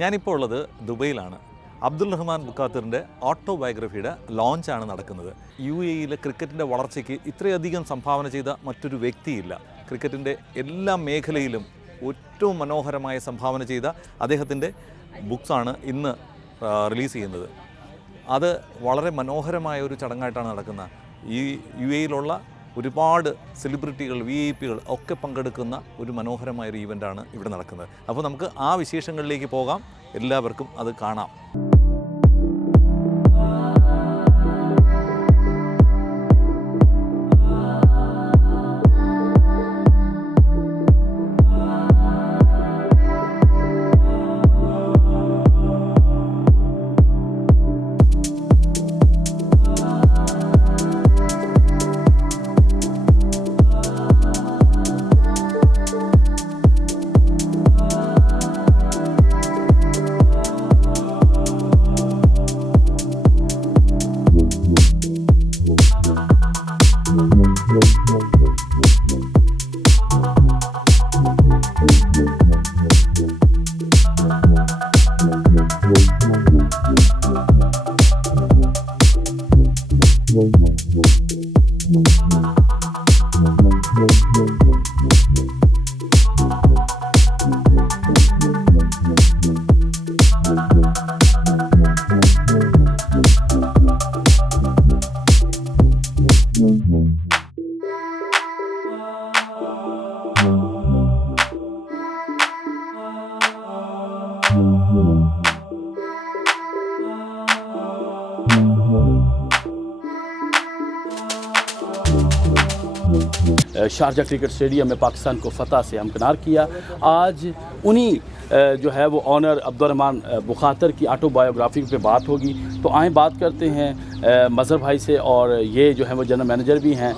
ഞാനിപ്പോൾ ഉള്ളത് ദുബൈയിലാണ്. അബ്ദുൽ റഹ്മാൻ ബുഖാത്തിറിൻ്റെ ഓട്ടോബയോഗ്രഫിയുടെ ലോഞ്ചാണ് നടക്കുന്നത്. UAE-യിലെ ക്രിക്കറ്റിൻ്റെ വളർച്ചയ്ക്ക് ഇത്രയധികം സംഭാവന ചെയ്ത മറ്റൊരു വ്യക്തിയില്ല. ക്രിക്കറ്റിൻ്റെ എല്ലാ മേഖലയിലും ഏറ്റവും മനോഹരമായ സംഭാവന ചെയ്ത അദ്ദേഹത്തിൻ്റെ ബുക്സാണ് ഇന്ന് റിലീസ് ചെയ്യുന്നത്. അത് വളരെ മനോഹരമായ ഒരു ചടങ്ങായിട്ടാണ് നടക്കുന്നത്. ഈ UAE-യിലുള്ള ഒരുപാട് സെലിബ്രിറ്റികൾ, VIP-കൾ ഒക്കെ പങ്കെടുക്കുന്ന ഒരു മനോഹരമായൊരു ഈവൻ്റാണ് ഇവിടെ നടക്കുന്നത്. അപ്പോൾ നമുക്ക് ആ വിശേഷങ്ങളിലേക്ക് പോകാം. എല്ലാവർക്കും അത് കാണാം. शारजा क्रिकेट स्टेडियम में पाकिस्तान को फ़तह से हमकिनार किया। आज उन्हीं जो है वो ऑनर अब्दुल रहमान बुखातिर की ऑटोबायोग्राफी पे बात होगी। तो आए बात करते हैं मज़हर भाई से, और ये जो है वो जनरल मैनेजर भी हैं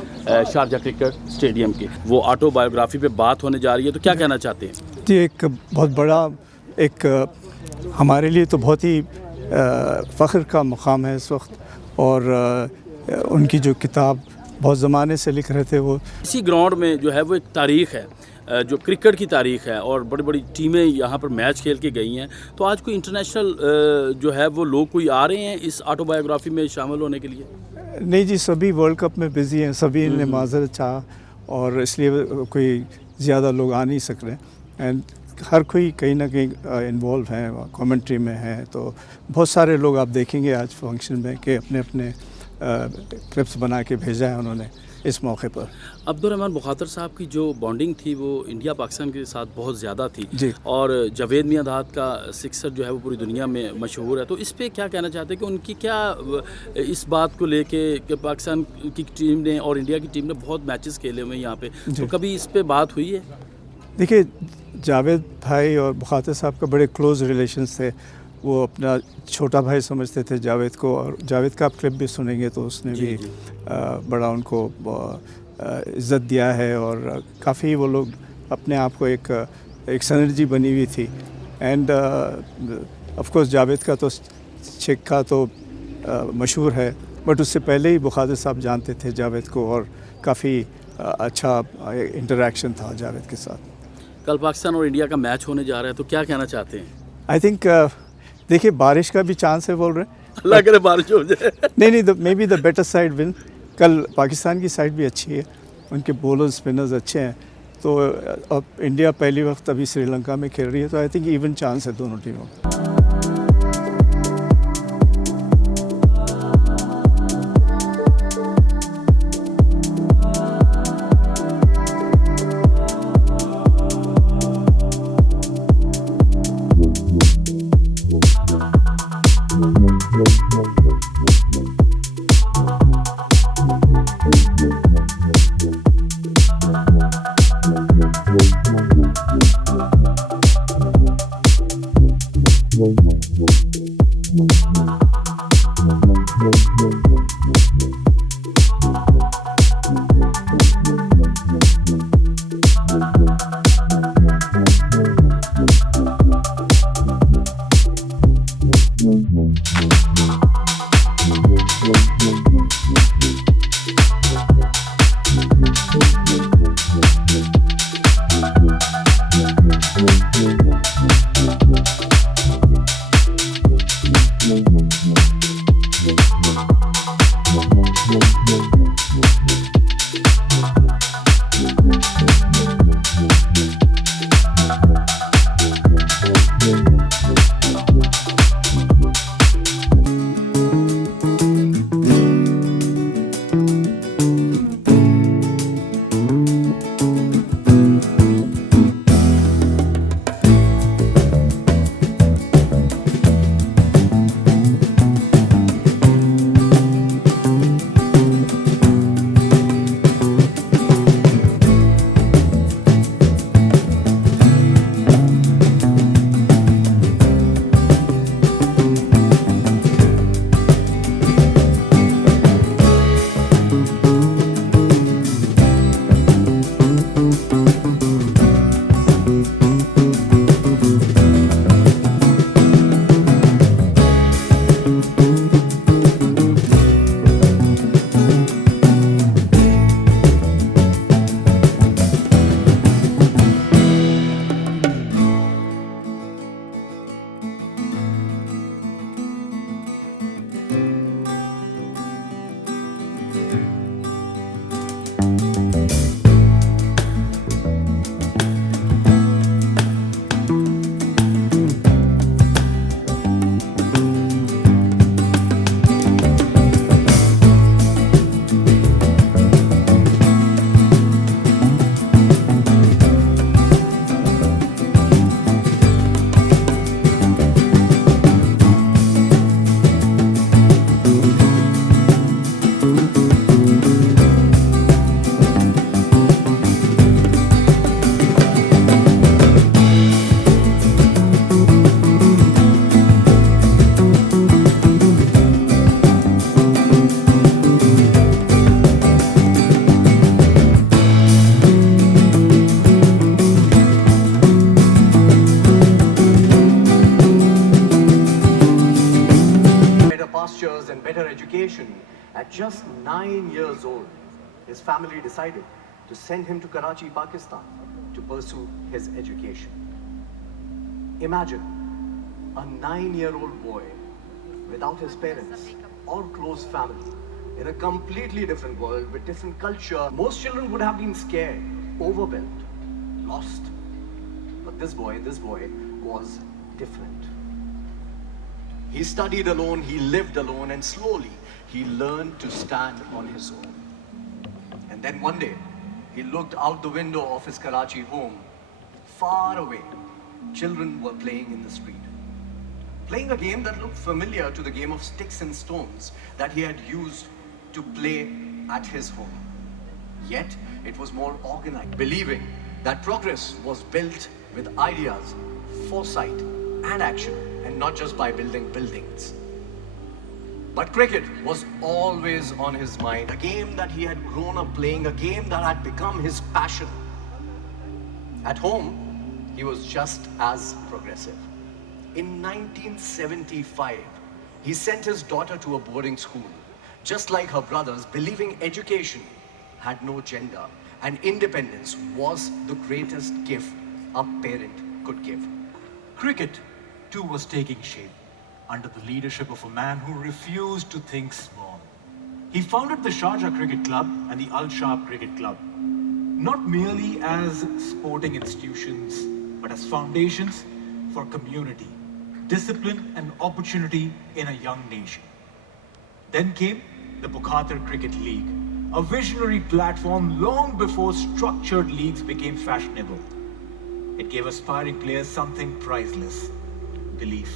शारजा क्रिकेट स्टेडियम के। वो ऑटोबायोग्राफी पे बात होने जा रही है, तो क्या कहना चाहते हैं? जी, एक बहुत बड़ा, एक हमारे लिए तो बहुत ही फ़ख्र का मुकाम है इस वक्त। और उनकी जो किताब बहुत ज़माने से लिख रहे थे, वो इसी ग्राउंड में जो है वो एक तारीख़ है, जो क्रिकेट की तारीख़ है, और बड़ी बड़ी टीमें यहाँ पर मैच खेल के गई हैं। तो आज कोई इंटरनेशनल जो है वो लोग कोई आ रहे हैं इस ऑटोबायोग्राफी में शामिल होने के लिए? नहीं जी, सभी वर्ल्ड कप में बिज़ी हैं, सभी ने माजरत चाहा और इसलिए कोई ज़्यादा लोग आ नहीं सक रहे। एंड हर कोई कहीं ना कहीं इन्वॉल्व हैं, कमेंट्री में हैं। तो बहुत सारे लोग आप देखेंगे आज फंक्शन में कि अपने अपने क्लिप्स बना के भेजा है उन्होंने इस मौके पर। अब्दुल रहमान बुखातिर साहब की जो बॉन्डिंग थी वो इंडिया पाकिस्तान के साथ बहुत ज़्यादा थी जी। और जावेद मियां दाद का सिक्सर जो है वो पूरी दुनिया में मशहूर है। तो इस पे क्या कहना चाहते हैं कि उनकी क्या इस बात को लेके कि पाकिस्तान की टीम ने और इंडिया की टीम ने बहुत मैचेस खेले हुए हैं यहाँ पे, तो कभी इस पे बात हुई है? देखिए, जावेद भाई और बुखातिर साहब का बड़े क्लोज़ रिलेशंस थे। वो अपना छोटा भाई समझते थे जावेद को, और जावेद का आप क्लिप भी सुनेंगे तो उसने भी बड़ा उनको इज़्ज़त दिया है। और काफ़ी वो लोग अपने आप को एक सिनर्जी बनी हुई थी। एंड ऑफ कोर्स जावेद का तो छिक्का तो मशहूर है, बट उससे पहले ही बुखातिर साहब जानते थे जावेद को, और काफ़ी अच्छा इंटरेक्शन था जावेद के साथ। कल पाकिस्तान और इंडिया का मैच होने जा रहा है, तो क्या कहना चाहते हैं? आई थिंक देखिए, बारिश का भी चांस है बोल रहे हैं। अल्लाह करे बारिश हो जाए। नहीं, may be the better side win. कल पाकिस्तान की साइड भी अच्छी है, उनके बॉलर स्पिनर्स अच्छे हैं। तो अब इंडिया पहली वक्त अभी श्रीलंका में खेल रही है, तो आई थिंक इवन चांस है दोनों टीमों का। pictures and better education, at just 9 years old, his family decided to send him to Karachi, Pakistan, to pursue his education. Imagine a 9-year-old boy without his parents or close family, in a completely different world with different culture. Most children would have been scared, overwhelmed, lost. But this boy was different. He studied alone, he lived alone, and slowly he learned to stand on his own. And then one day, he looked out the window of his Karachi home. Far away, children were playing in the street. Playing a game that looked familiar to the game of sticks and stones that he had used to play at his home. Yet, it was more organized, believing that progress was built with ideas, foresight, and action, and not just by building buildings. But cricket was always on his mind, a game that he had grown up playing, a game that had become his passion. At home, he was just as progressive. In 1975, he sent his daughter to a boarding school, just like her brothers, believing education had no gender and independence was the greatest gift a parent could give. Cricket, too, was taking shape under the leadership of a man who refused to think small. He founded the Sharjah Cricket Club and the Al Shab Cricket Club, not merely as sporting institutions, but as foundations for community, discipline, and opportunity in a young nation. Then came the Bukhatir Cricket League, a visionary platform long before structured leagues became fashionable. It gave aspiring players something priceless: belief.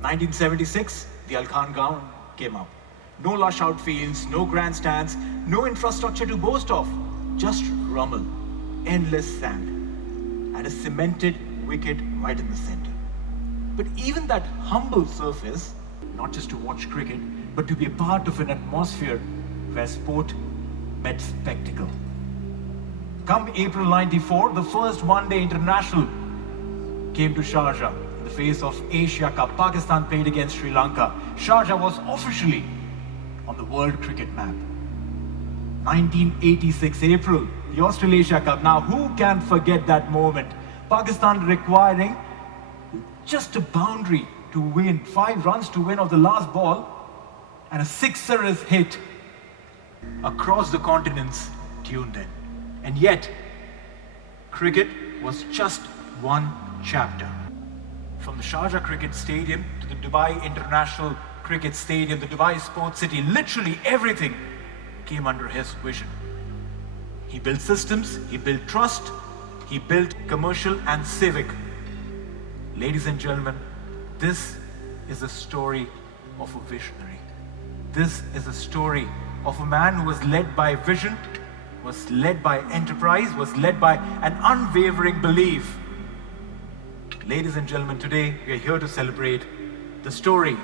1976, the Al Khan Ground came up. No lush outfields, no grandstands, no infrastructure to boast of, just rumble, endless sand, and a cemented wicket right in the center. But even that humble surface, not just to watch cricket, but to be a part of an atmosphere where sport met spectacle. Come April '94, the first one-day international came to Sharjah in the face of Asia Cup. Pakistan played against Sri Lanka. Sharjah was officially on the world cricket map. 1986 April, the Australasia Cup. Now who can forget that moment? Pakistan requiring just a boundary to win, 5 runs to win of the last ball, and a sixer is hit. Across the continents tuned in. And yet, cricket was just one chapter. From the Sharjah Cricket Stadium to the Dubai International Cricket Stadium, the Dubai Sports City, literally everything came under his vision. He built systems, he built trust, he built commercial and civic. Ladies and gentlemen, this is a story of a visionary. This is a story of a man who was led by vision, was led by enterprise, was led by an unwavering belief. Ladies and gentlemen, today we are here to celebrate the story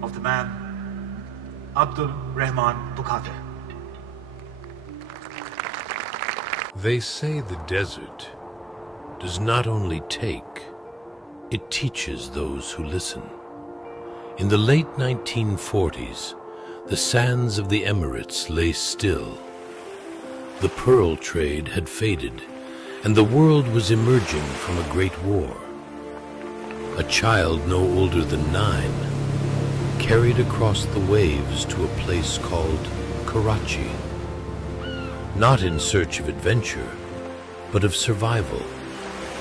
of the man, Abdul Rahman Bukhatir. They say the desert does not only take, it teaches those who listen. In the late 1940s, the sands of the Emirates lay still. The pearl trade had faded, and the world was emerging from a great war. A child no older than 9 carried across the waves to a place called Karachi, not in search of adventure, but of survival,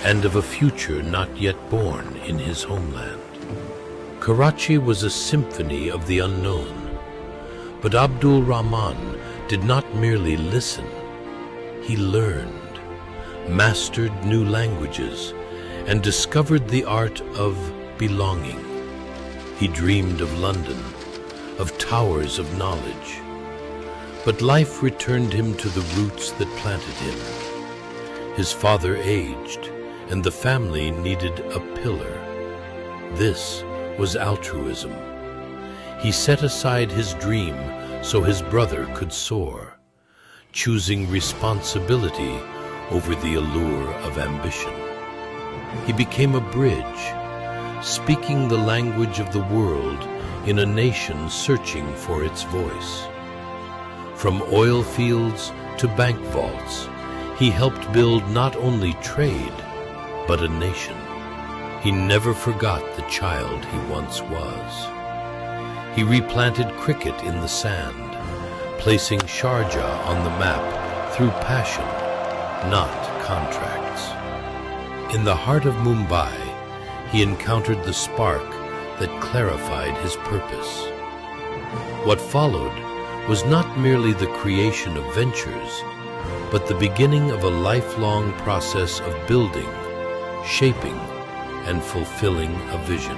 and of a future not yet born in his homeland. Karachi was a symphony of the unknown, but Abdul Rahman did not merely listen. He learned, mastered new languages, and discovered the art of belonging. He dreamed of London, of towers of knowledge. But life returned him to the roots that planted him. His father aged, and the family needed a pillar. This was altruism. He set aside his dream so his brother could soar, choosing responsibility over the allure of ambition. He became a bridge, speaking the language of the world in a nation searching for its voice. From oil fields to bank vaults, he helped build not only trade, but a nation. He never forgot the child he once was. He replanted cricket in the sand, placing Sharjah on the map through passion, not contracts. In the heart of Mumbai, he encountered the spark that clarified his purpose. What followed was not merely the creation of ventures, but the beginning of a lifelong process of building, shaping, and fulfilling a vision.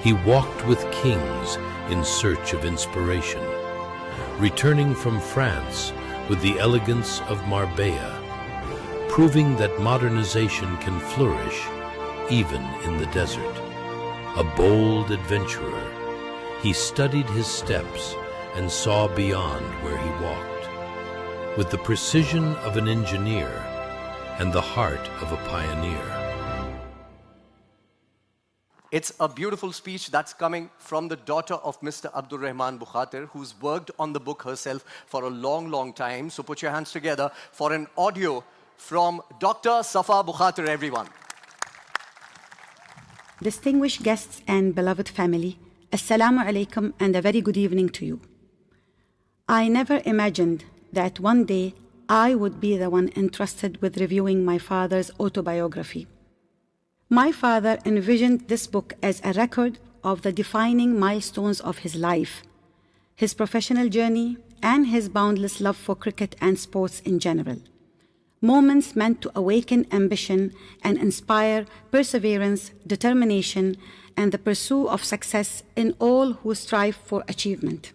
He walked with kings in search of inspiration, returning from France with the elegance of Marbella, proving that modernization can flourish even in the desert. A bold adventurer, he studied his steps and saw beyond where he walked, with the precision of an engineer and the heart of a pioneer. It's a beautiful speech that's coming from the daughter of Mr. Abdul Rahman Bukhatir, who's worked on the book herself for a long, long time. So put your hands together for an audio from Dr. Safa Bukhatir, everyone. Distinguished guests and beloved family, Assalamu alaikum and a very good evening to you. I never imagined that one day I would be the one entrusted with reviewing my father's autobiography. My father envisioned this book as a record of the defining milestones of his life, his professional journey, and his boundless love for cricket and sports in general. Moments meant to awaken ambition and inspire perseverance, determination, and the pursuit of success in all who strive for achievement.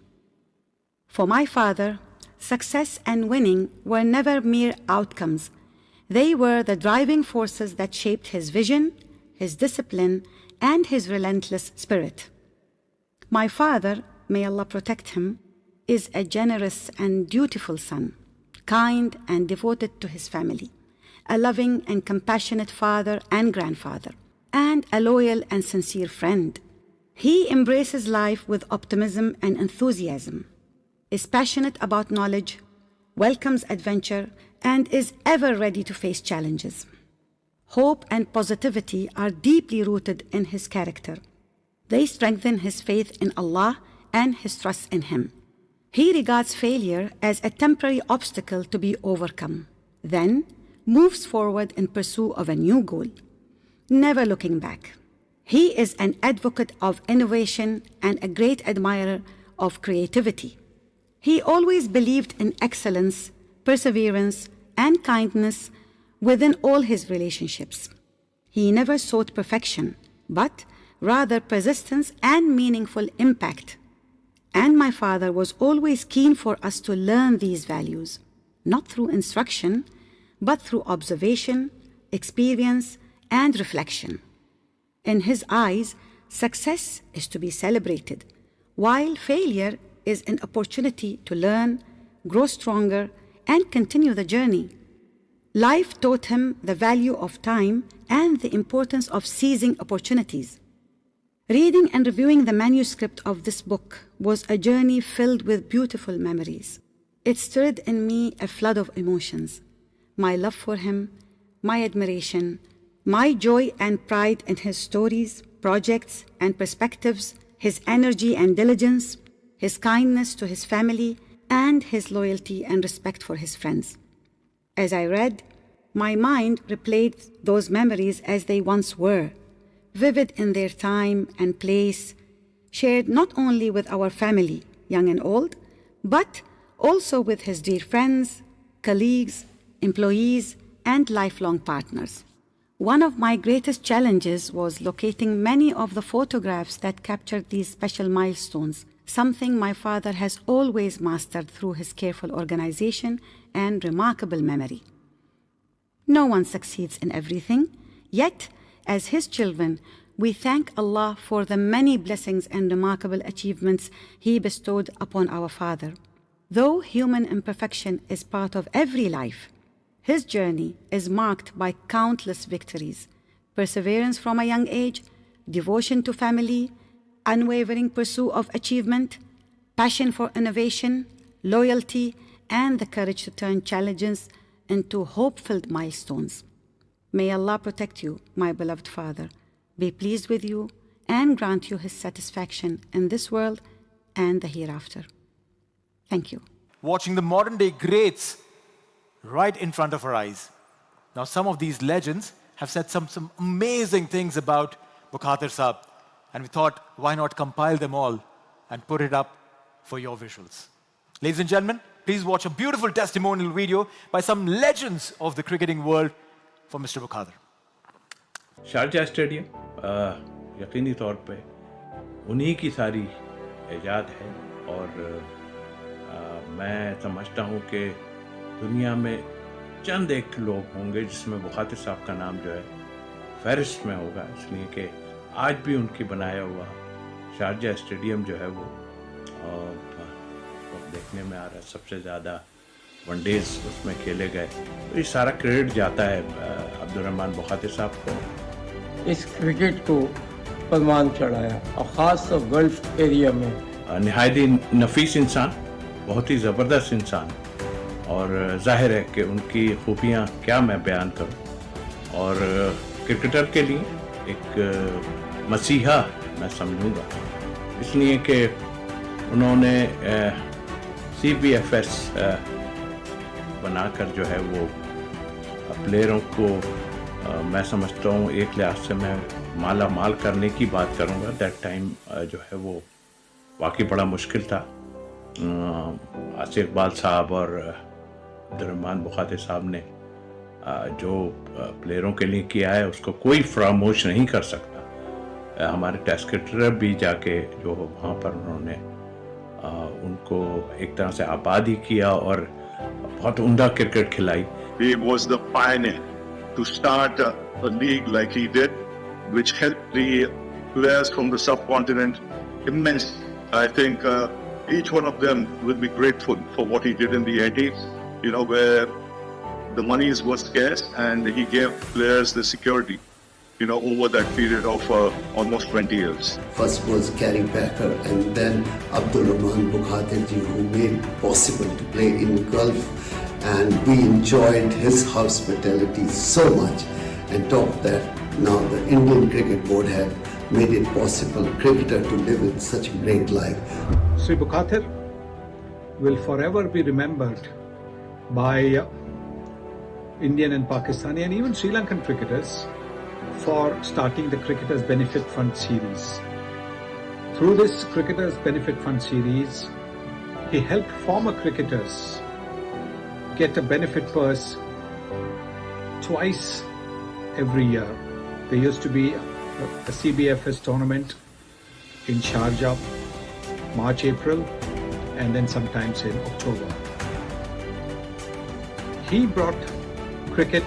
For my father, success and winning were never mere outcomes. They were the driving forces that shaped his vision, his discipline, and his relentless spirit. My father, may Allah protect him, is a generous and dutiful son, kind and devoted to his family, a loving and compassionate father and grandfather, and a loyal and sincere friend. He embraces life with optimism and enthusiasm, is passionate about knowledge, welcomes adventure, and is ever ready to face challenges. Hope and positivity are deeply rooted in his character. They strengthen his faith in Allah and his trust in Him. He regards failure as a temporary obstacle to be overcome, then moves forward in pursuit of a new goal, never looking back. He is an advocate of innovation and a great admirer of creativity. He always believed in excellence, perseverance, and kindness within all his relationships. He never sought perfection, but rather persistence and meaningful impact. And my father was always keen for us to learn these values, not through instruction, but through observation, experience, and reflection. In his eyes, success is to be celebrated, while failure is an opportunity to learn, grow stronger, and continue the journey. Life taught him the value of time and the importance of seizing opportunities. Reading and reviewing the manuscript of this book was a journey filled with beautiful memories. It stirred in me a flood of emotions: my love for him, my admiration, my joy and pride in his stories, projects, and perspectives, his energy and diligence, his kindness to his family, and his loyalty and respect for his friends. As I read, my mind replayed those memories as they once were, vivid in their time and place, shared not only with our family, young and old, but also with his dear friends, colleagues, employees, and lifelong partners. One of my greatest challenges was locating many of the photographs that captured these special milestones, something my father has always mastered through his careful organization and remarkable memory. No one succeeds in everything, yet, as his children, we thank Allah for the many blessings and remarkable achievements He bestowed upon our father. Though human imperfection is part of every life, his journey is marked by countless victories, perseverance from a young age, devotion to family, unwavering pursuit of achievement, passion for innovation, loyalty, and the courage to turn challenges into hope-filled milestones. May Allah protect you, my beloved father, be pleased with you, and grant you his satisfaction in this world and the hereafter. Thank you. Watching the modern day greats right in front of our eyes. Now, some of these legends have said some amazing things about Bukhatir Saab, and we thought, why not compile them all and put it up for your visuals. Ladies and gentlemen, please watch a beautiful testimonial video by some legends of the cricketing world for Mr. Bukhatir. Sharjah stadium यकीनी तौर पे उन्हीं की सारी इजाद है और मैं समझता हूँ कि दुनिया में चंद एक लोग होंगे जिसमें बुखातिर साहब का नाम जो है फहरिस्त में होगा, इसलिए कि आज भी उनकी बनाया हुआ शारजा स्टेडियम जो है वो देखने में आ रहा है सबसे ज़्यादा वनडेज उसमें खेले गए। तो ये सारा क्रेडिट जाता है अब्दुल रहमान बुखातिर साहब को। इस क्रिकेट को परवान चढ़ाया और ख़ास तौर गल्फ एरिया में नहायत ही नफीस इंसान, बहुत ही ज़बरदस्त इंसान, और जाहिर है कि उनकी खूबियाँ क्या मैं बयान करूँ, और क्रिकेटर के लिए एक मसीहा मैं समझूंगा, इसलिए कि उन्होंने CBFS बनाकर जो है वो प्लेयरों को मैं समझता हूँ एक लिहाज से मैं माला माल करने की बात करूँगा। दैट टाइम जो है वो वाकई बड़ा मुश्किल था। आसिफ इकबाल साहब और अब्दुल रहमान बुखातिर साहब ने जो प्लेयरों के लिए किया है उसको कोई फरामोश नहीं कर सकता। हमारे टेस्ट क्रिकेटर भी जाके जो वहाँ पर उन्होंने उनको एक तरह से आबाद ही किया और बहुत उम्दा क्रिकेट खिलाई। He was the pioneer to start a league like he did, which helped the players from the subcontinent immensely. I think each one of them will be grateful for what he did in the 80s, where the monies were scarce and he gave players the security, over that period of almost 20 years. First was Gary Packer and then Abdul Rahman Bukhatir ji, who made it possible to play in Gulf, and we enjoyed his hospitality so much. And top of that, now the Indian Cricket Board have made it possible cricketer to live in such a great life. Sri Bukhatir will forever be remembered by Indian and Pakistani and even Sri Lankan cricketers for starting the Cricketers Benefit Fund series. Through this Cricketers Benefit Fund series, he helped former cricketers get a benefit purse twice every year. There used to be a CBFS tournament in Sharjah, March, April, and then sometimes in October. He brought cricket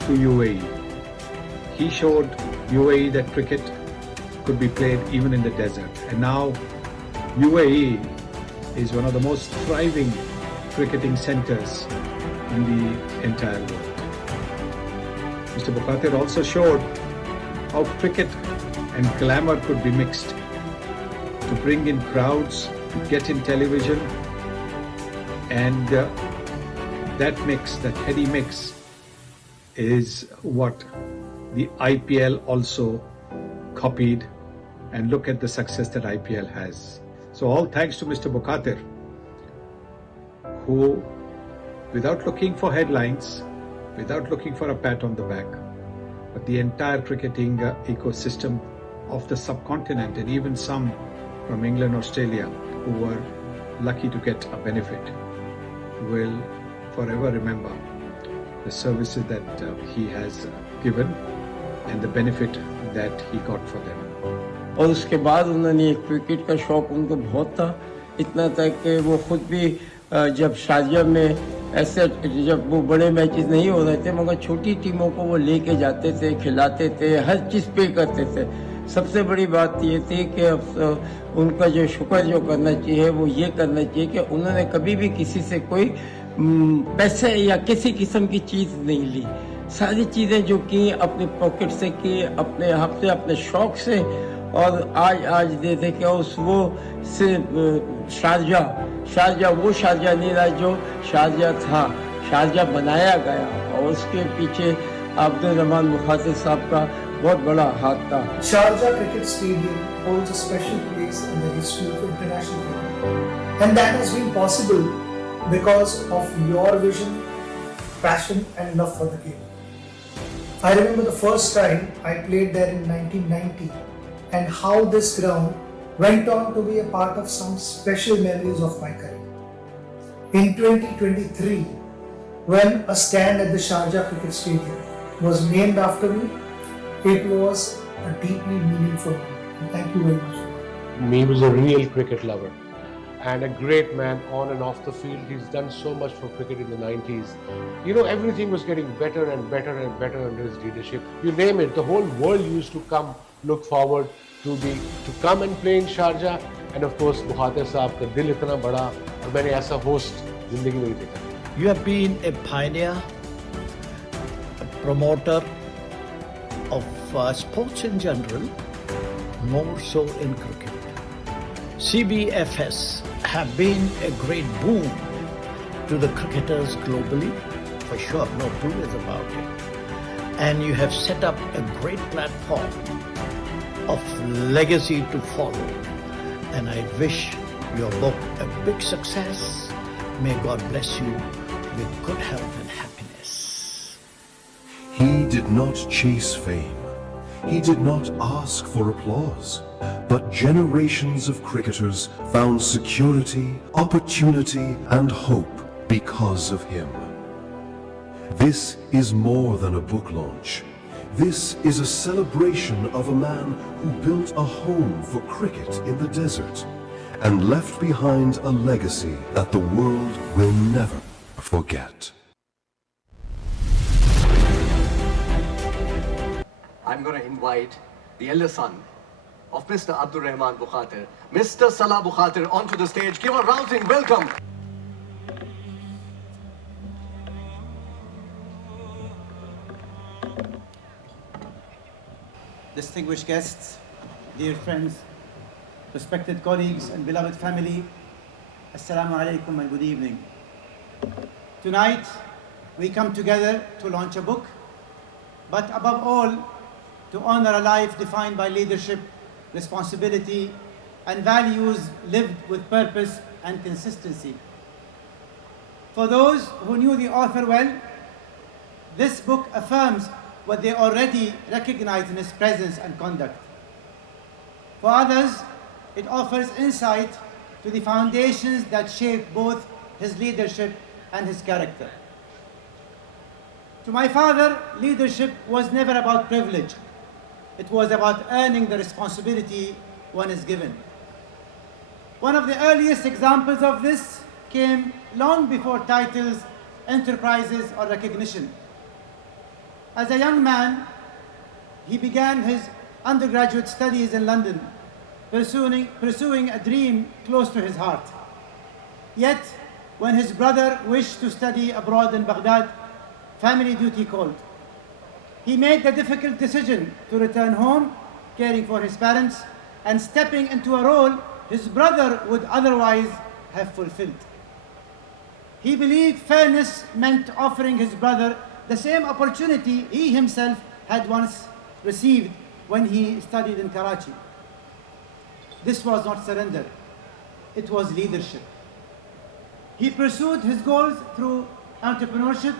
to UAE. He showed UAE that cricket could be played even in the desert. And now UAE is one of the most thriving cricketing centers in the entire world. Mr. Bukhatir also showed how cricket and glamour could be mixed to bring in crowds, to get in television, and that mix, that heady mix, is what the IPL also copied, and look at the success that IPL has. So all thanks to Mr. Bukhatir, who, without looking for headlines, without looking for a pat on the back, but the entire cricketing ecosystem of the subcontinent, and even some from England, Australia, who were lucky to get a benefit, will forever remember the services that he has given and the benefit that he got for them. और उसके बाद उन्होंने cricket का शौक उनको बहुत था, इतना था कि वो खुद भी जब शारजा में ऐसे जब वो बड़े मैचेस नहीं हो रहे थे मगर छोटी टीमों को वो लेके जाते थे, खिलाते थे, हर चीज़ पे करते थे। सबसे बड़ी बात ये थी कि उनका जो शुक्र जो करना चाहिए वो ये करना चाहिए कि उन्होंने कभी भी किसी से कोई पैसे या किसी किस्म की चीज़ नहीं ली। सारी चीज़ें जो की अपने पॉकेट से की, अपने आप से, अपने शौक से, और आज देखे कि उस वो से शारजा वो शारजा नहीं रहा जो शारजा था, शारजा बनाया गया और उसके पीछे अब्दुल रहमान बुखातिर साहब का बहुत बड़ा हाथ था। Sharjah Cricket Stadium holds a special place in the history of international cricket, and that has been possible because of your vision, passion and love for the game. I remember the first time I played there in 1990 and how this ground went on to be a part of some special memories of my career. In 2023, when a stand at the Sharjah Cricket Stadium was named after me, it was a deeply meaningful moment. Thank you very much. He was a real cricket lover and a great man on and off the field. He's done so much for cricket in the 90s. You know, everything was getting better and better and better under his leadership. You name it, the whole world used to come, look forward to come and play in Sharjah. And of course, Bukhatir Saab ka dil itna bada aur maine aisa host zindagi mein nahi dekha. You have been a pioneer, a promoter of sports in general, more so in cricket. CBFS have been a great boon to the cricketers globally, for sure, no two ways about it. And you have set up a great platform of legacy to follow. And I wish your book a big success. May God bless you with good health and happiness. He did not chase fame. He did not ask for applause. But generations of cricketers found security, opportunity, and hope because of him. This is more than a book launch. This is a celebration of a man who built a home for cricket in the desert and left behind a legacy that the world will never forget. I'm going to invite the elder son of Mr. Abdul Rahman Bukhatir, Mr. Salah Bukhatir, onto the stage. Give a rousing welcome. Distinguished guests, dear friends, respected colleagues and beloved family, Assalamu alaikum and good evening. Tonight, we come together to launch a book, but above all, to honor a life defined by leadership, responsibility, and values lived with purpose and consistency. For those who knew the author well, this book affirms what they already recognized in his presence and conduct. For others, it offers insight to the foundations that shape both his leadership and his character. To my father, leadership was never about privilege. It was about earning the responsibility one is given. One of the earliest examples of this came long before titles, enterprises, or recognition. As a young man, he began his undergraduate studies in London, pursuing a dream close to his heart. Yet, when his brother wished to study abroad in Baghdad, family duty called. He made the difficult decision to return home, caring for his parents, and stepping into a role his brother would otherwise have fulfilled. He believed fairness meant offering his brother the same opportunity he himself had once received when he studied in Karachi. This was not surrender, it was leadership. He pursued his goals through entrepreneurship,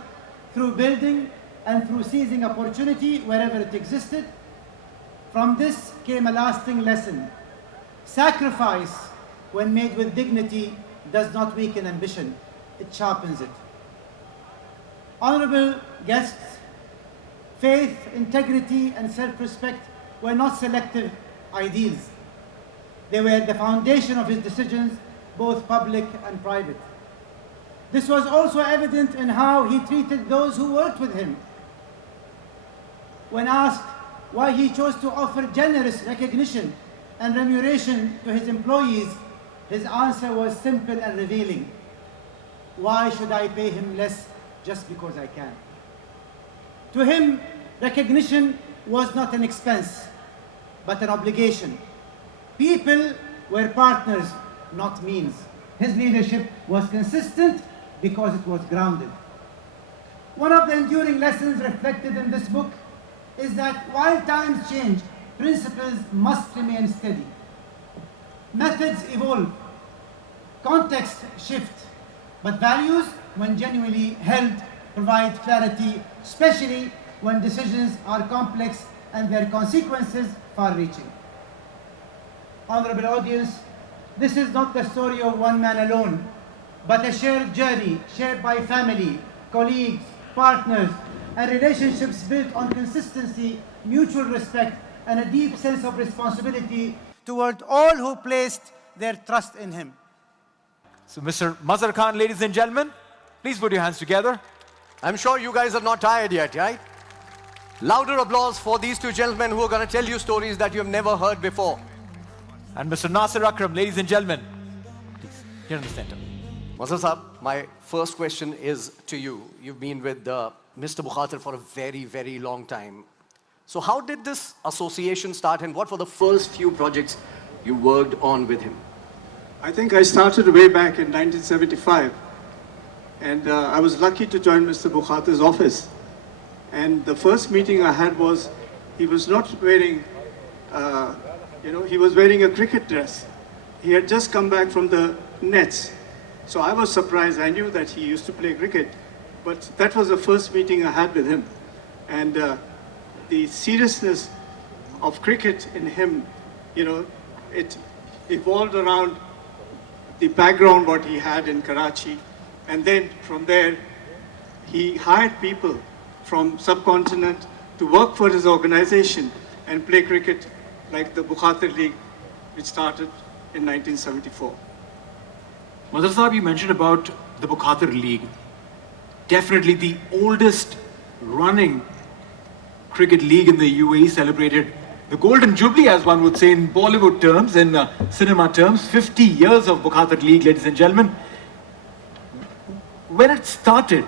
through building, and through seizing opportunity wherever it existed. From this came a lasting lesson. Sacrifice, when made with dignity, does not weaken ambition, it sharpens it. Honorable guests, faith, integrity, and self-respect were not selective ideals. They were the foundation of his decisions, both public and private. This was also evident in how he treated those who worked with him. When asked why he chose to offer generous recognition and remuneration to his employees, his answer was simple and revealing. Why should I pay him less just because I can? To him, recognition was not an expense. but an obligation. People were partners, not means. His leadership was consistent because it was grounded. One of the enduring lessons reflected in this book is that while times change, principles must remain steady. Methods evolve, contexts shift, but values, when genuinely held, provide clarity, especially when decisions are complex and their consequences far-reaching. Honorable audience, this is not the story of one man alone, but a shared journey shared by family, colleagues, partners, and relationships built on consistency, mutual respect, and a deep sense of responsibility toward all who placed their trust in him. So Mr. Mazhar Khan, ladies and gentlemen, please put your hands together. I'm sure you guys are not tired yet, right? Louder applause for these two gentlemen who are going to tell you stories that you have never heard before. And Mr. Nasir Akram, ladies and gentlemen, please, here in the center. Mazhar Saab, my first question is to you. You've been with Mr. Bukhatir for a very, very long time. So how did this association start, and what were the first few projects you worked on with him? I think I started way back in 1975, and I was lucky to join Mr. Bukhatir's office. And the first meeting I had was, he was not wearing, he was wearing a cricket dress. He had just come back from the nets. So I was surprised. I knew that he used to play cricket, but that was the first meeting I had with him. And the seriousness of cricket in him, it evolved around the background what he had in Karachi. And then from there, he hired people from subcontinent to work for his organization and play cricket like the Bukhatir League, which started in 1974. Mazhar Saab, you mentioned about the Bukhatir League. Definitely the oldest running cricket league in the UAE, celebrated the Golden Jubilee, as one would say in Bollywood terms, in cinema terms. 50 years of Bukhatir League, ladies and gentlemen. When it started,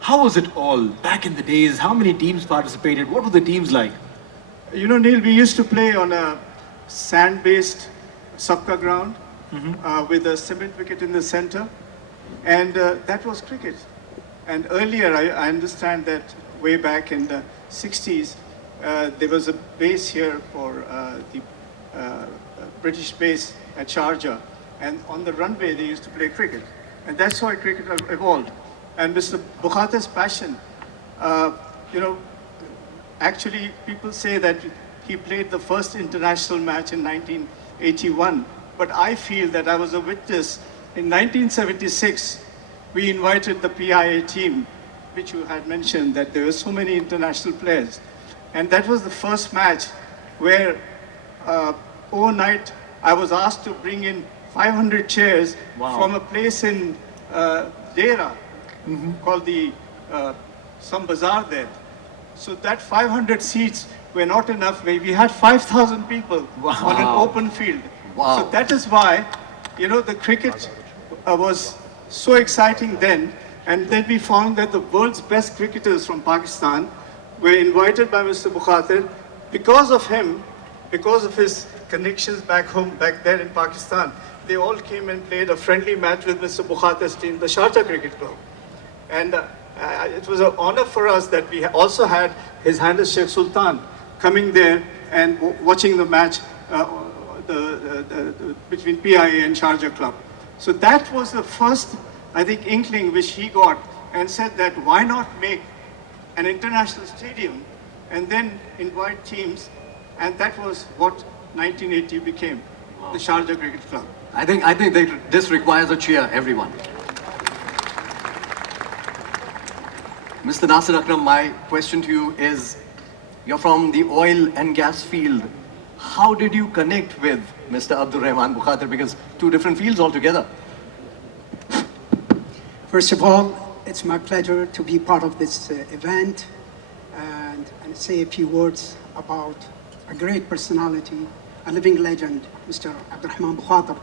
how was it all back in the days? How many teams participated? What were the teams like? Neil, we used to play on a sand-based Sabka ground with a cement wicket in the center, and that was cricket. And earlier, I understand that way back in the 60s, there was a base here for the British base at Sharjah, and on the runway they used to play cricket, and that's how cricket evolved. And Mr. Bukhatir's passion, actually people say that he played the first international match in 1981, but I feel that I was a witness. In 1976, we invited the PIA team, which you had mentioned, that there were so many international players. And that was the first match where overnight I was asked to bring in 500 chairs from a place in Dera called the some bazaar there. So that 500 seats were not enough. We had 5,000 people on an open field. So that is why, the cricket was so exciting then. And then we found that the world's best cricketers from Pakistan were invited by Mr. Bukhatir. Because of him, because of his connections back home, back there in Pakistan, they all came and played a friendly match with Mr. Bukhatir's team, the Sharjah Cricket Club. And it was an honor for us that we also had His Highness Sheikh Sultan coming there and watching the match between PIA and Sharjah Club. So that was the first, I think, inkling which he got, and said that why not make an international stadium and then invite teams, and that was what 1980 became, the Sharjah Cricket Club. I think this requires a cheer, everyone. Mr. Nasir Akram, my question to you is, you're from the oil and gas field. How did you connect with Mr. Abdul Rahman Bukhatir? Because two different fields altogether. First of all, it's my pleasure to be part of this event and say a few words about a great personality, a living legend, Mr. Abdul Rahman Bukhatir.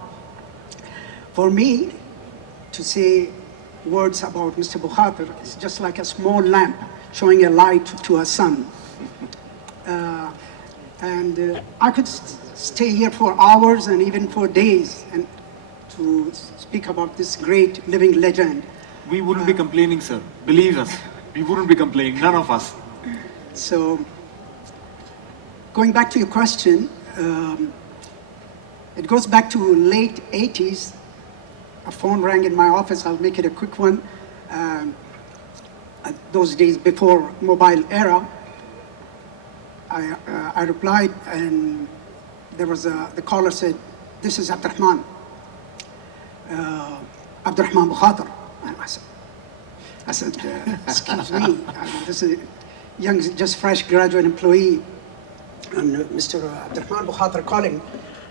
For me, to say words about Mr. Bukhatir is just like a small lamp showing a light to a sun. And I could stay here for hours and even for days and to speak about this great living legend. We wouldn't be complaining, sir. Believe us. We wouldn't be complaining, none of us. So, going back to your question, it goes back to late 80s. A phone rang in my office. I'll make it a quick one. Those days before mobile era, I replied, and there was the caller said, "This is Abdul Rahman Bukhatir." And I said, "Excuse me, this is a young, just fresh graduate employee, and Mr. Abdul Rahman Bukhatir calling."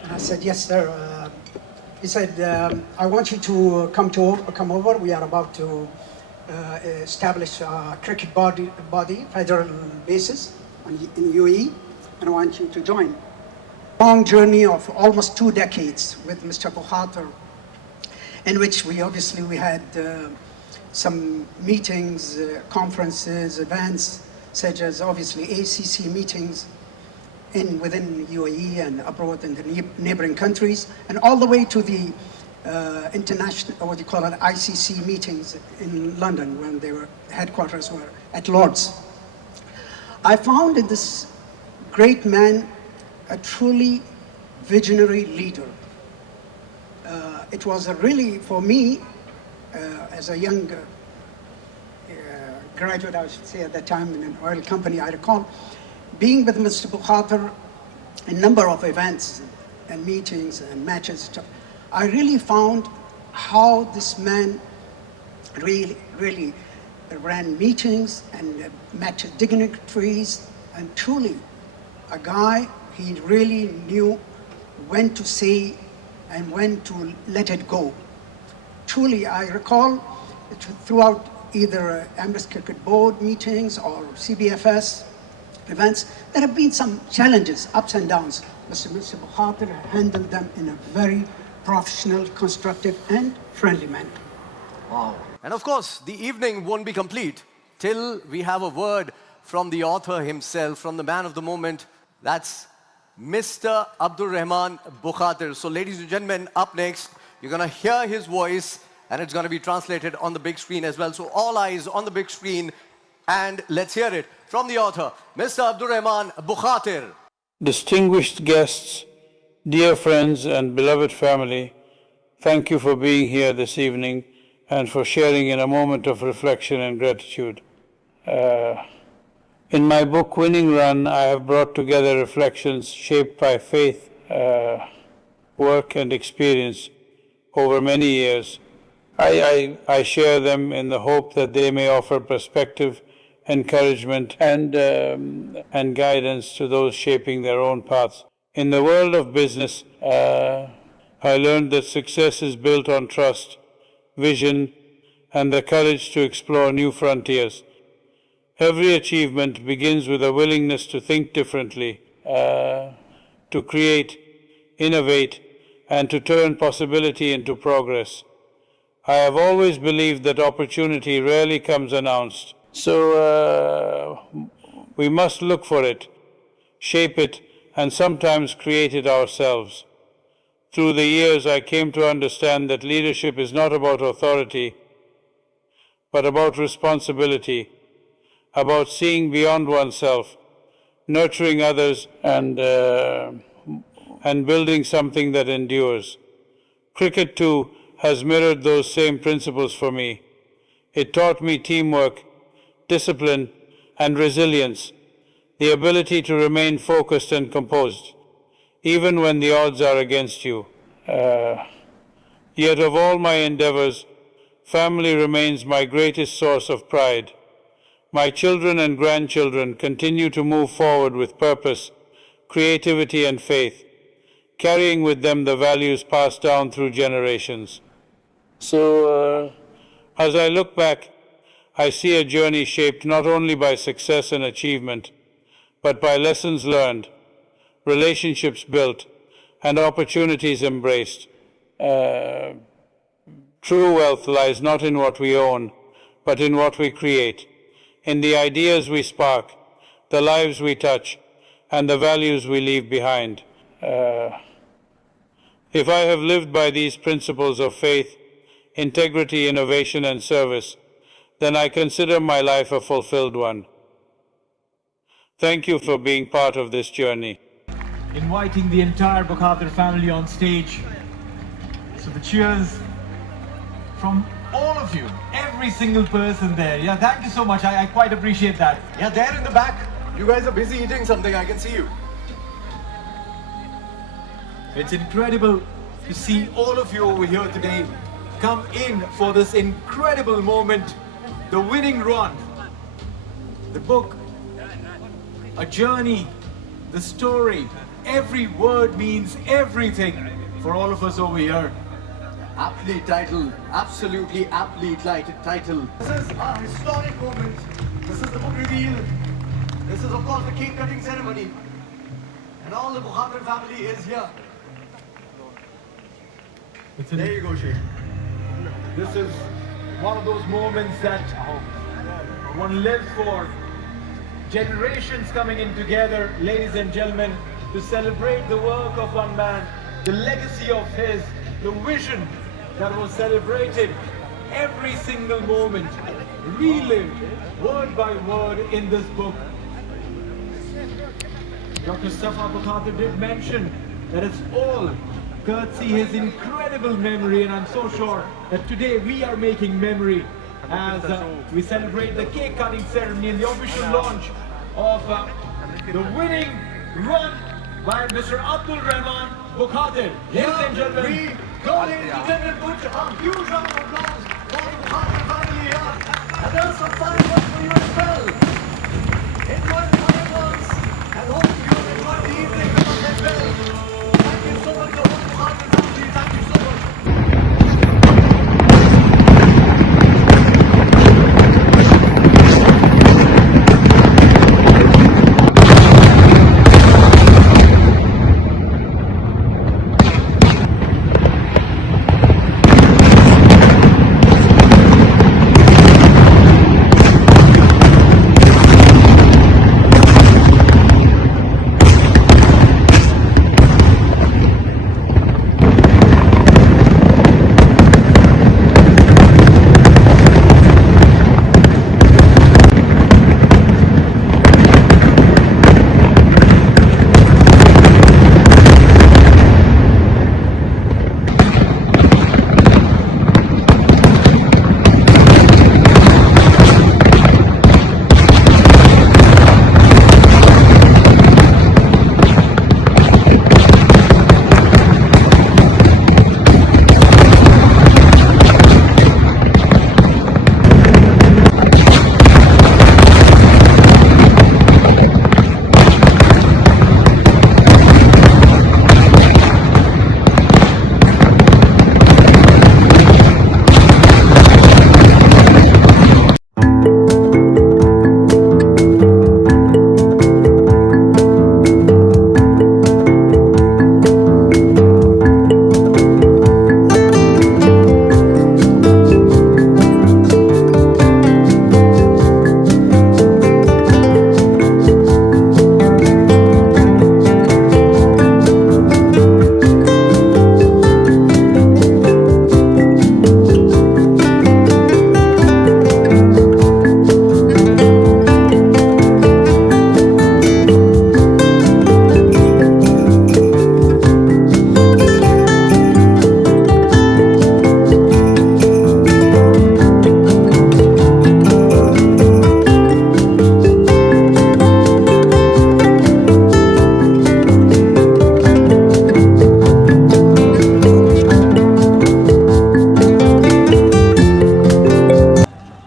And I said, "Yes, sir." He said, "I want you to come over. We are about to establish a cricket body, federal basis in UAE, and I want you to join." Long journey of almost 2 decades with Mr. Bukhatir, in which we had some meetings, conferences, events, such as obviously ACC meetings within UAE and abroad in the neighboring countries, and all the way to the international, what you call it, ICC meetings in London when headquarters were at Lord's. I found in this great man a truly visionary leader. It was really, for me, as a young graduate, I should say at that time in an oil company, I recall being with Mr. Bukhatir a number of events and meetings and matches. I really found how this man really ran meetings and met dignitaries, and truly a guy, he really knew when to say and when to let it go. Truly, I recall throughout either Emirates Cricket Board meetings or CBFS events, there have been some challenges, ups and downs. Mr. Bukhatir handled them in a very professional, constructive, and friendly manner. Wow. And of course, the evening won't be complete till we have a word from the author himself, from the man of the moment. That's Mr. Abdul Rahman Bukhatir. So ladies and gentlemen, up next, you're going to hear his voice, and it's going to be translated on the big screen as well. So all eyes on the big screen, and let's hear it from the author, Mr. Abdul Rahman Bukhatir. Distinguished guests, dear friends and beloved family, thank you for being here this evening and for sharing in a moment of reflection and gratitude. In my book, Winning Run, I have brought together reflections shaped by faith, work, and experience over many years. I share them in the hope that they may offer perspective, encouragement, and guidance to those shaping their own paths. In the world of business, I learned that success is built on trust, vision, and the courage to explore new frontiers. Every achievement begins with a willingness to think differently, to create, innovate, and to turn possibility into progress. I have always believed that opportunity rarely comes announced. So we must look for it, shape it, and sometimes create it ourselves. Through the years, I came to understand that leadership is not about authority, but about responsibility, about seeing beyond oneself, nurturing others, and building something that endures. Cricket, too, has mirrored those same principles for me. It taught me teamwork, discipline, and resilience, the ability to remain focused and composed, even when the odds are against you. Yet of all my endeavors, family remains my greatest source of pride. My children and grandchildren continue to move forward with purpose, creativity, and faith, carrying with them the values passed down through generations. So, as I look back, I see a journey shaped not only by success and achievement, but by lessons learned, relationships built, and opportunities embraced. True wealth lies not in what we own, but in what we create, in the ideas we spark, the lives we touch, and the values we leave behind. If I have lived by these principles of faith, integrity, innovation, and service, then I consider my life a fulfilled one. Thank you for being part of this journey. Inviting the entire Bukhatir family on stage. So the cheers from all of you, every single person there. Yeah, thank you so much. I quite appreciate that. Yeah, there in the back, you guys are busy eating something. I can see you. It's incredible to see all of you over here today come in for this incredible moment. The winning run, the book, a journey, the story. Every word means everything for all of us over here. Aptly titled, absolutely aptly titled. This is a historic moment. This is the book reveal. This is of course the cake cutting ceremony. And all the Bukhatir family is here. There you go, Sheikh. This is one of those moments that one lives for. Generations coming in together, ladies and gentlemen, to celebrate the work of one man, the legacy of his, the vision that was celebrated, every single moment, relived word by word in this book. Dr. Safa Bukhatir did mention that it's all courtesy his incredible memory, and I'm so sure that today we are making memory as we celebrate the cake cutting ceremony and the official launch of the winning run by Mr. Abdul Rahman Bukhatir. Ladies and gentlemen, we go in to put a huge round of applause for the Bukhatir family here. And there are some fine words for you as well. Enjoy the fireworks and hope you enjoy the evening with us as well. Thank you so much, the whole Bukhatir family. Thank you so much.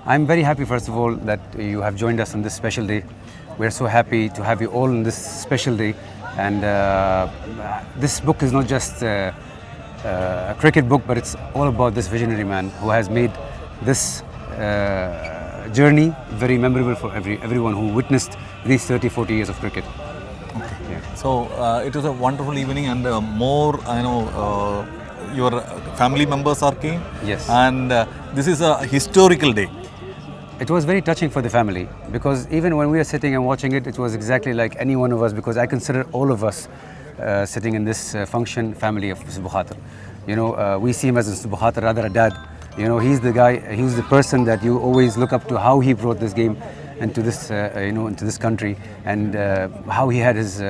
I'm very happy, first of all, that you have joined us on this special day. We're so happy to have you all on this special day. And this book is not just a cricket book, but it's all about this visionary man who has made this journey very memorable for everyone who witnessed these 30-40 years of cricket. Yeah. So it was a wonderful evening, and more, I know, your family members are came. Yes. And this is a historical day. it was very touching for the family, because even when we were sitting and watching it, it was exactly like any one of us, because I consider all of us sitting in this function family of Mr. Bukhatir. You know, we see him as Mr. Bukhatir, rather a dad. You know, he's the guy, he's the person that you always look up to, how he brought this game into this, you know, into this country, and how he had his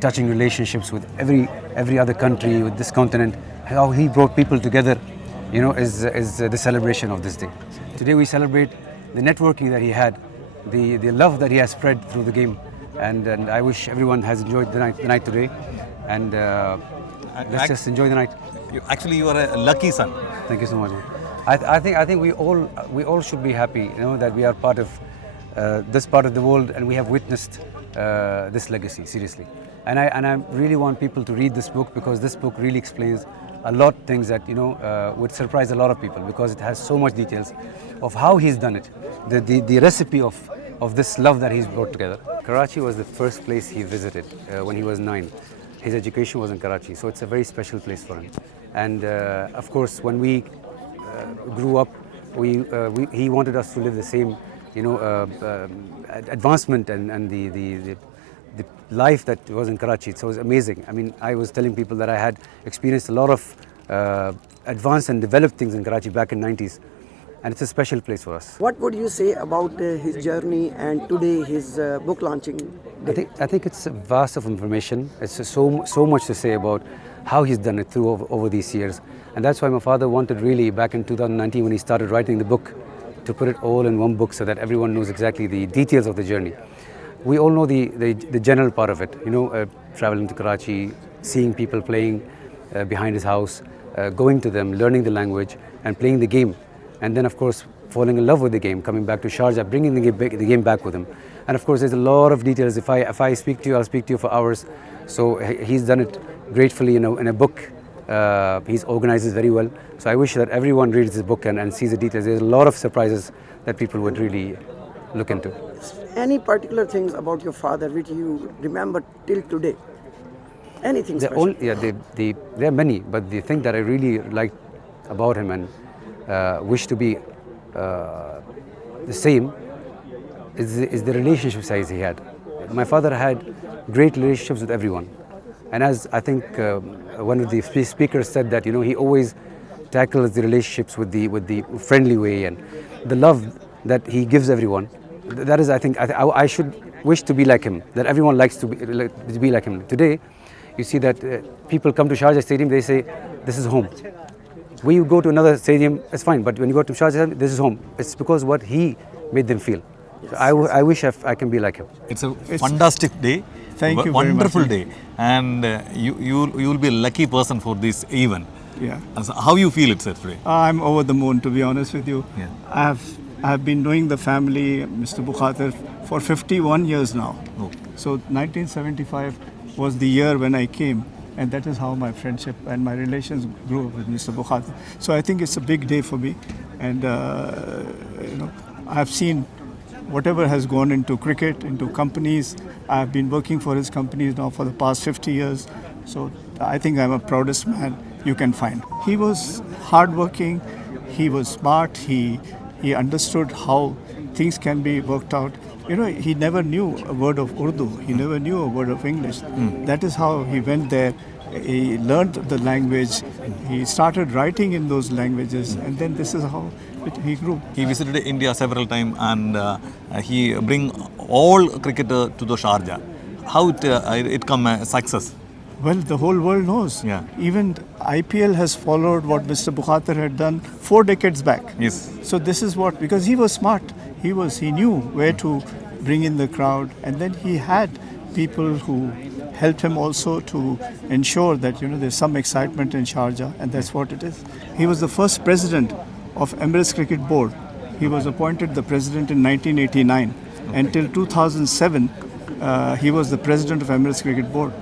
touching relationships with every other country, with this continent, how he brought people together, you know, is the celebration of this day. Today we celebrate the networking that he had, the love that he has spread through the game, and I wish everyone has enjoyed the night today, and let's just enjoy the night. Actually, you are a lucky son. Thank you so much. I think we all should be happy, you know, that we are part of this part of the world, and we have witnessed this legacy, seriously. And I really want people to read this book, because this book really explains a lot of things that, you know, would surprise a lot of people, because it has so much details of how he's done it, the recipe of this love that he's brought together. Karachi was the first place he visited when he was 9. His education was in Karachi, so it's a very special place for him. And of course, when we grew up, he wanted us to live the same, you know, advancement and the life that was in Karachi. So it was amazing. I mean, I was telling people that I had experienced a lot of advanced and developed things in Karachi back in the 90s, and it's a special place for us. What would you say about his journey and today his book launching day? I think it's a vast of information. It's so much to say about how he's done it through over these years, and that's why my father wanted really back in 2019 when he started writing the book to put it all in one book so that everyone knows exactly the details of the journey. We all know the general part of it, you know, traveling to Karachi, seeing people playing behind his house, going to them, learning the language and playing the game, and then of course falling in love with the game, coming back to Sharjah, bringing the game back with him. And of course there's a lot of details. If I speak to you, I'll speak to you for hours. So he's done it gratefully in a book. He's organized it very well. So I wish that everyone reads this book and sees the details. There's a lot of surprises that people would really look into. Any particular things about your father which you remember till today? Anything special? There are many, but the thing that I really liked about him and wish to be the same is the relationships that he had. My father had great relationships with everyone, and as I think one of the speakers said that, you know, he always tackles the relationships with the friendly way and the love that he gives everyone. That is, I think, I should wish to be like him, that everyone likes to be like him. Today, you see that people come to Sharjah Stadium, they say, this is home. We go to another stadium, it's fine, but when you go to Sharjah, this is home. It's because what he made them feel. Yes. So I wish I can be like him. It's a fantastic day. Thank you wonderful very much. Day, and you will be a lucky person for this event. Yeah. So how you feel itself today? I'm over the moon, to be honest with you. Yeah. I have been knowing the family, Mr. Bukhatir, for 51 years now. Oh. So 1975 was the year when I came, and that is how my friendship and my relations grew with Mr. Bukhatir. So I think it's a big day for me, and you know, I've seen whatever has gone into cricket, into companies. I've been working for his companies now for the past 50 years. So I think I'm a proudest man you can find. He was hardworking, he was smart, he understood how things can be worked out. You know, he never knew a word of Urdu, he never knew a word of English. That is how he went there. He learned the language, he started writing in those languages, and then this is how he grew. He visited India several times, and he bring all cricketer to the Sharjah. How it come a success? Well, the whole world knows. Yeah. Even IPL has followed what Mr. Bukhatir had done 4 decades back. Yes. So this is what, because he was smart, he knew where to bring in the crowd, and then he had people who helped him also to ensure that, you know, there's some excitement in Sharjah, and that's what it is. He was the first president of Emirates Cricket Board. He was appointed the president in 1989. Until 2007, he was the president of Emirates Cricket Board.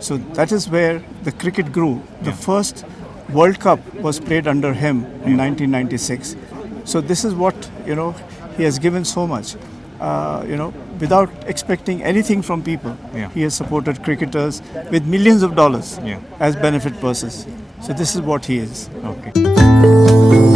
So that is where the cricket grew. The first World Cup was played under him in 1996. So this is what, you know, he has given so much, you know, without expecting anything from people. Yeah. He has supported cricketers with millions of dollars Yeah. as benefit purses. So this is what he is. Okay.